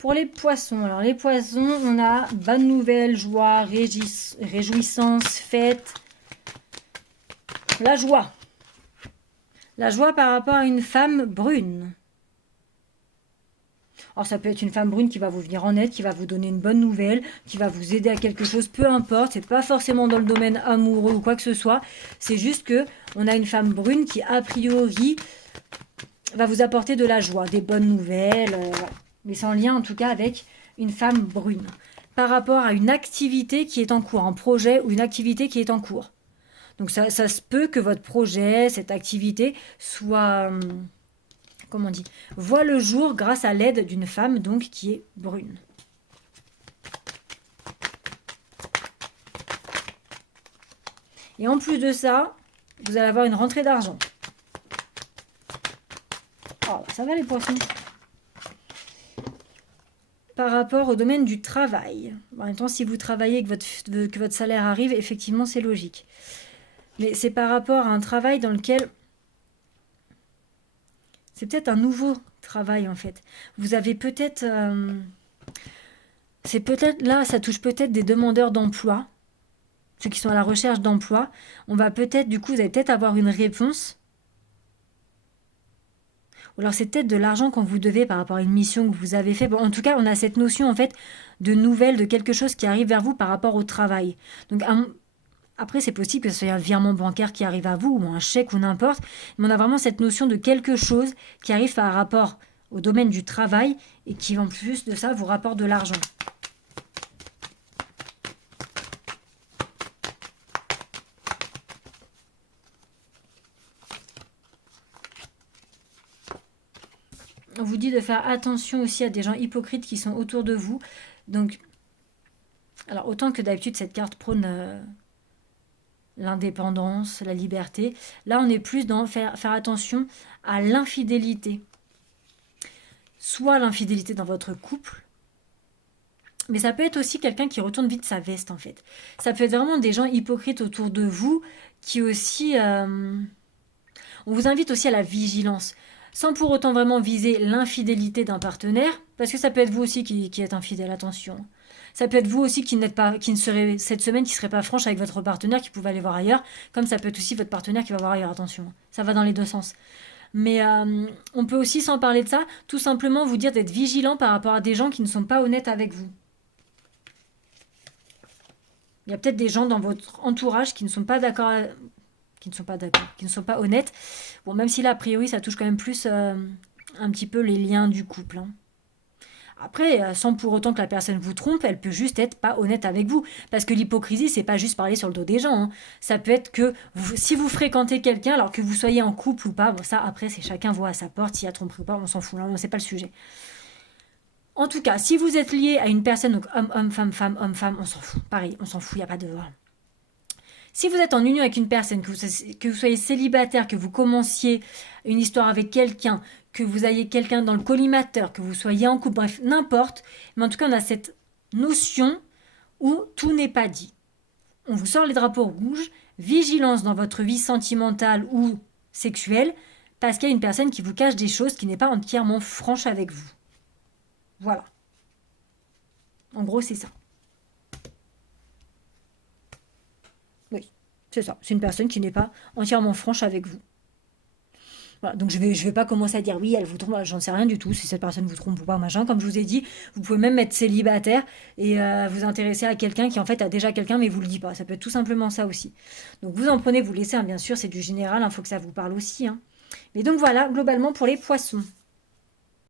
Pour les poissons, alors les poissons, on a bonne nouvelle, joie, réjouissance, fête. La joie. La joie par rapport à une femme brune. Alors ça peut être une femme brune qui va vous venir en aide, qui va vous donner une bonne nouvelle, qui va vous aider à quelque chose, peu importe. C'est pas forcément dans le domaine amoureux ou quoi que ce soit. C'est juste que on a une femme brune qui a priori va vous apporter de la joie, des bonnes nouvelles, voilà. Mais c'est en lien en tout cas avec une femme brune. Par rapport à une activité qui est en cours, un projet ou une activité qui est en cours. Donc ça se peut que votre projet, cette activité soit, comment on dit, voit le jour grâce à l'aide d'une femme donc qui est brune. Et en plus de ça, vous allez avoir une rentrée d'argent. Oh, ça va les poissons. Par rapport au domaine du travail. En même temps, si vous travaillez et que votre salaire arrive, effectivement, c'est logique. Mais c'est par rapport à un travail dans lequel... C'est peut-être un nouveau travail, en fait. Vous avez peut-être... c'est peut-être... Là, ça touche peut-être des demandeurs d'emploi. Ceux qui sont à la recherche d'emploi. On va peut-être, du coup, vous allez peut-être avoir une réponse. Ou alors c'est peut-être de l'argent qu'on vous devez par rapport à une mission que vous avez fait. Bon, en tout cas, on a cette notion en fait de nouvelles, de quelque chose qui arrive vers vous par rapport au travail. Donc après, c'est possible que ce soit un virement bancaire qui arrive à vous ou un chèque ou n'importe. Mais on a vraiment cette notion de quelque chose qui arrive par rapport au domaine du travail et qui, en plus de ça, vous rapporte de l'argent. On vous dit de faire attention aussi à des gens hypocrites qui sont autour de vous. Donc, alors autant que d'habitude, cette carte prône l'indépendance, la liberté. Là, on est plus dans faire attention à l'infidélité. Soit l'infidélité dans votre couple, mais ça peut être aussi quelqu'un qui retourne vite sa veste, en fait. Ça peut être vraiment des gens hypocrites autour de vous qui aussi... on vous invite aussi à la vigilance. Sans pour autant vraiment viser l'infidélité d'un partenaire, parce que ça peut être vous aussi qui êtes infidèle, attention. Ça peut être vous aussi qui n'êtes pas, qui ne serait cette semaine qui serait pas franche avec votre partenaire, qui pouvait aller voir ailleurs, comme ça peut être aussi votre partenaire qui va voir ailleurs, attention. Ça va dans les deux sens. Mais on peut aussi, sans parler de ça, tout simplement vous dire d'être vigilant par rapport à des gens qui ne sont pas honnêtes avec vous. Il y a peut-être des gens dans votre entourage qui ne sont pas d'accord qui ne sont pas honnêtes. Bon, même si là, a priori, ça touche quand même plus un petit peu les liens du couple. Hein. Après, sans pour autant que la personne vous trompe, elle peut juste être pas honnête avec vous. Parce que l'hypocrisie, c'est pas juste parler sur le dos des gens. Hein. Ça peut être que si vous fréquentez quelqu'un, alors que vous soyez en couple ou pas, bon, ça, après, c'est chacun voit à sa porte, s'il y a tromperie ou pas, on s'en fout, là, c'est pas le sujet. En tout cas, si vous êtes lié à une personne, donc homme, femme, on s'en fout. Pareil, on s'en fout, il n'y a pas de... Si vous êtes en union avec une personne, que vous soyez célibataire, que vous commenciez une histoire avec quelqu'un, que vous ayez quelqu'un dans le collimateur, que vous soyez en couple, bref, n'importe. Mais en tout cas, on a cette notion où tout n'est pas dit. On vous sort les drapeaux rouges, vigilance dans votre vie sentimentale ou sexuelle, parce qu'il y a une personne qui vous cache des choses qui n'est pas entièrement franche avec vous. Voilà. En gros, c'est ça. Oui, c'est ça. C'est une personne qui n'est pas entièrement franche avec vous. Voilà, donc je vais pas commencer à dire oui, elle vous trompe, j'en sais rien du tout, si cette personne vous trompe ou pas, machin. Comme je vous ai dit, vous pouvez même être célibataire et vous intéresser à quelqu'un qui en fait a déjà quelqu'un mais vous le dit pas. Ça peut être tout simplement ça aussi. Donc vous en prenez, vous laissez, hein, bien sûr, c'est du général, il faut que ça vous parle aussi. Hein. Mais donc voilà, globalement pour les poissons.